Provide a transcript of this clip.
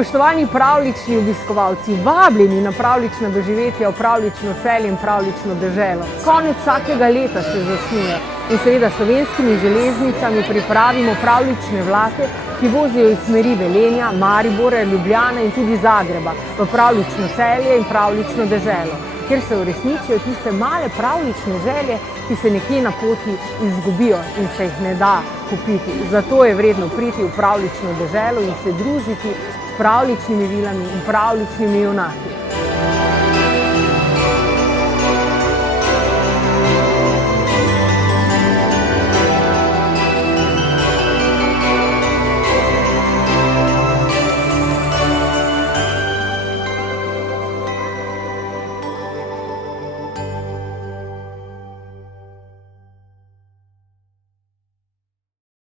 Spoštovani pravljični obiskovalci, vabljeni na pravljična doživetja v pravljično Celje in pravljično deželo. Konec vsakega leta se zasnuje in seveda s Slovenskimi železnicami pripravimo pravljične vlake, ki vozijo iz smeri Velenja, Maribora, Ljubljane in tudi Zagreba v pravljično Celje in pravljično deželo, kjer se uresničijo tiste male pravljične želje, ki se nekje na poti izgubijo in se jih ne da kupiti. Zato je vredno priti v pravljično deželo in se družiti s pravljičnimi vilami in pravljičnimi junaki.